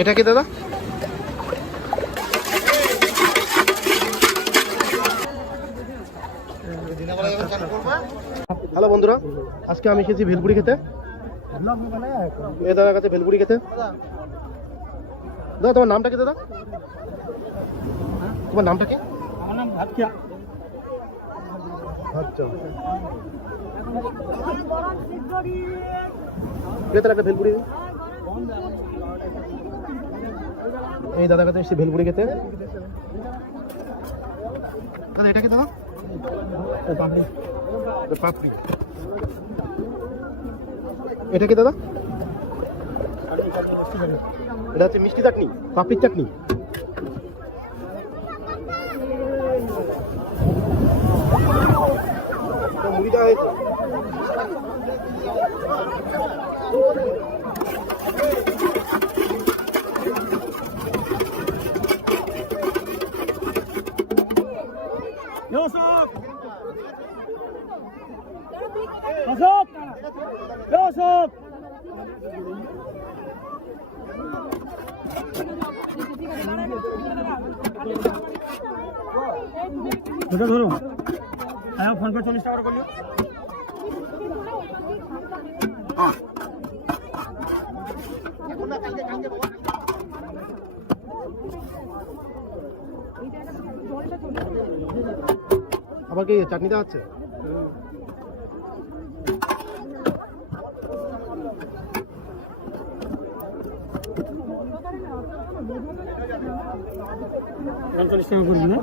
এটা কি দাদা? হ্যালো বন্ধুরা, আজকে আমি এসেছি ভেলপুরি খেতে। এ দাদার কাছে ভেলপুরি খেতে। দাদা তোমার নামটা কি দাদা? তোমার নামটা কি? আমার নাম ভাতকিয়া। আচ্ছা, একটা ভেলপুরি। এই দাদার কাছে এসেছি ভেলপুরি খেতে। দাদা এটা কি দাদা? পাপড়ি। এটা কি দাদা? এটা হচ্ছে মিষ্টি চাটনি, পাপড়ির চাটনি। মুড়ি দেওয়া হয়েছে। ধরো ফোন পে 40 টাকা করলি। আবার কি চাটনি দেওয়া হচ্ছে? টাকা করবি না।